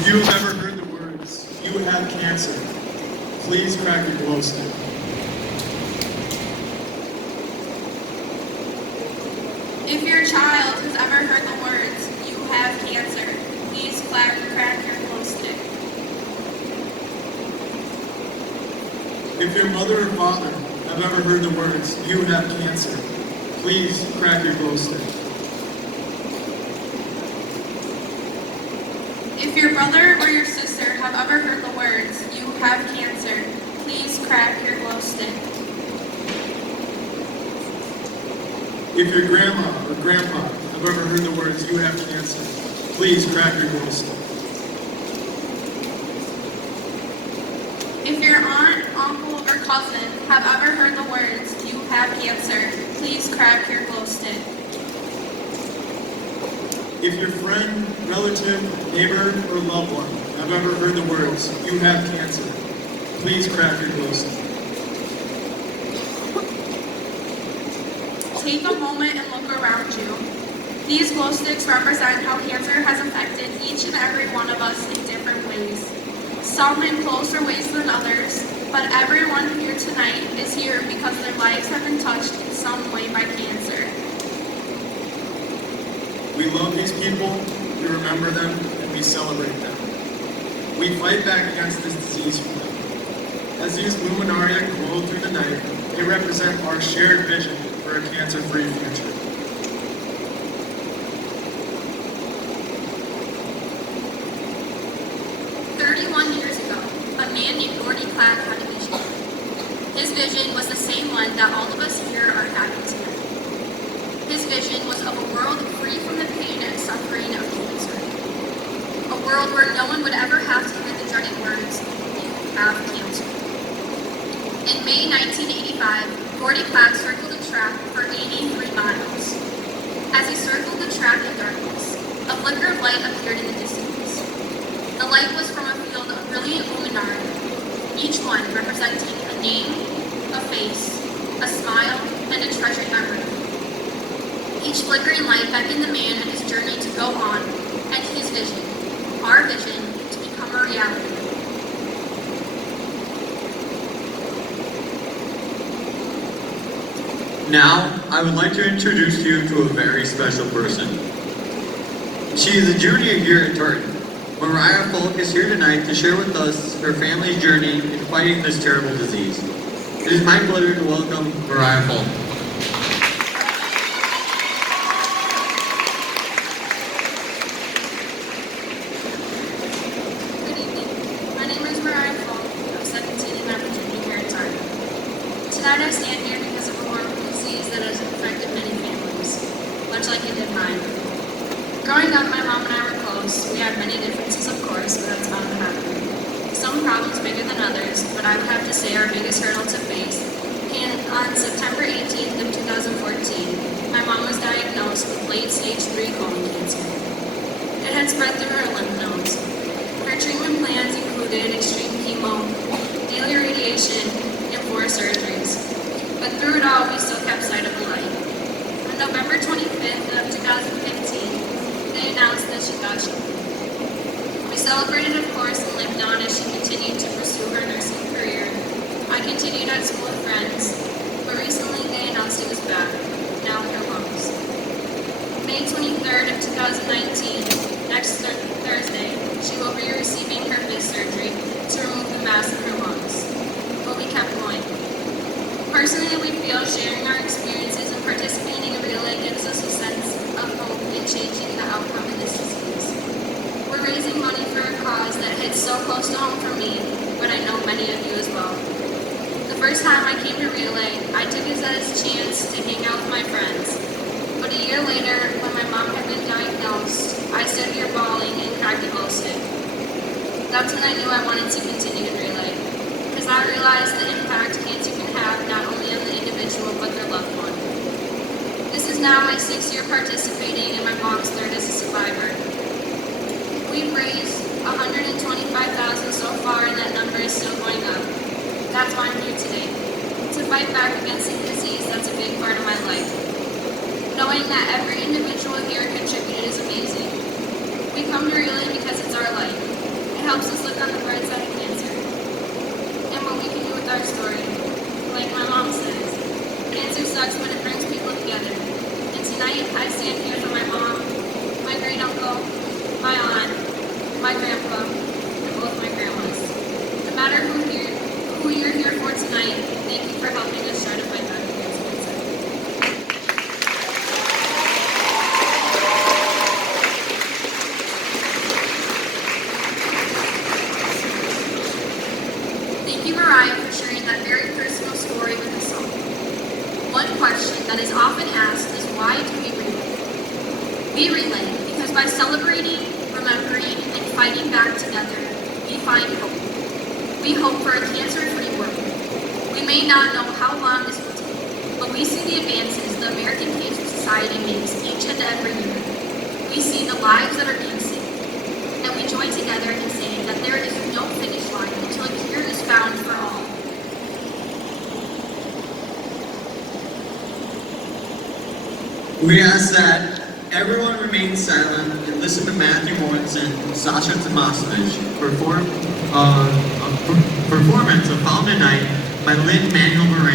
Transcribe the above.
If you have ever heard the words, "You have cancer," please crack your glow stick. If your child has ever heard the words, "You have cancer," please crack your glow stick. If your mother or father have ever heard the words, "You have cancer," please crack your glow stick. If your brother or your sister have ever heard the words, "You have cancer," please crack your glow stick. If your grandma or grandpa have ever heard the words, "You have cancer," please crack your glow stick. If your aunt, uncle, or cousin have ever heard the words, "You have cancer," please crack your glow stick. If your friend, relative, neighbor, or loved one have ever heard the words, "You have cancer," please crack your glow stick. Take a moment and look around you. These glow sticks represent how cancer has affected each and every one of us in different ways. Some in closer ways than others, but everyone here tonight is here because their lives have been touched in some way by cancer. We love these people, we remember them, and we celebrate them. We fight back against this disease for them. As these luminaria glow through the night, they represent our shared vision for a cancer-free future. A man named Gordy Clack had a vision. His vision was the same one that all of us here are having tonight. His vision was of a world free from the pain and suffering of cancer. A world where no one would ever have to hear the dreaded words, "You have cancer." In May 1985, Gordy Clack circled a track for 83 miles. As he circled the track in darkness, a flicker of light appeared in the distance. The light was from a field of brilliant luminaria, each one representing a name, a face, a smile, and a treasured memory. Each flickering light beckoned the man and his journey to go on, and his vision, our vision, to become a reality. Now, I would like to introduce you to a very special person. She is a junior here at Tartan. Mariah Folk is here tonight to share with us her family's journey in fighting this terrible disease. It is my pleasure to welcome Mariah Folk. Good evening. My name is Mariah Folk. I'm 17 and I'm a junior here at Tartan. Tonight I stand here because of a horrible disease that has affected many families, much like it did mine. Growing up, my mom and I were close. We had many differences, of course, but that's bound to happen. Some problems bigger than others, but I would have to say our biggest hurdle to face came on September 18th of 2014. My mom was diagnosed with late-stage 3 colon cancer. It had spread through her lymph nodes. Her treatment plans included extreme chemo, daily radiation, and 4 surgeries. But through it all, we still kept sight of the light. On November 25th of 2015, they announced that she got you. We celebrated, of course, and lived on as she continued to pursue her nursing career. I continued at school with friends, but recently they announced it was back, now in her lungs. May 23rd of 2019, next Thursday, she will be receiving her 5th surgery to remove the mass in her lungs. But we kept going. Personally, we feel sharing our experiences and participating in Relay gives us a sense of hope in changing the outcome of this disease. We're raising money for a cause that hits so close to home for me, but I know many of you as well. The first time I came to Relay, I took it as a chance to hang out with my friends. But a year later, when my mom had been diagnosed, I stood here bawling and cracked a glow stick. That's when I knew I wanted to continue in Relay, because I realized the impact cancer can have not only on the individual, but their loved one. This is now my 6th year participating and my mom's 3rd as a survivor. We've raised $125,000 so far, and that number is still going up. That's why I'm here today, to fight back against a disease that's a big part of my life. Knowing that every individual here contributed is amazing. We come to Relay because it's our life. helps us look on the bright side of cancer and what we can do with our story. Like my mom says, cancer sucks, but it brings people together. And tonight, I stand here for my mom, my great uncle, my aunt, my grandpa, and both my grandmas. No matter who you're here for tonight, thank you for helping us try to fight back against cancer. Thank you, Mariah, for sharing that very personal story with us all. One question that is often asked is, why do we relay? We relay because by celebrating, remembering, and fighting back together, we find hope. We hope for a cancer-free world. We may not know how long this will take, but we see the advances the American Cancer Society makes each and every year. We see the lives that are being saved, and we join together in saying that there is no finish line until a cure is found for all. We ask that everyone remain silent and listen to Matthew Morrison and Sasha Tomasovich performance of Found Night by Lin-Manuel Miranda.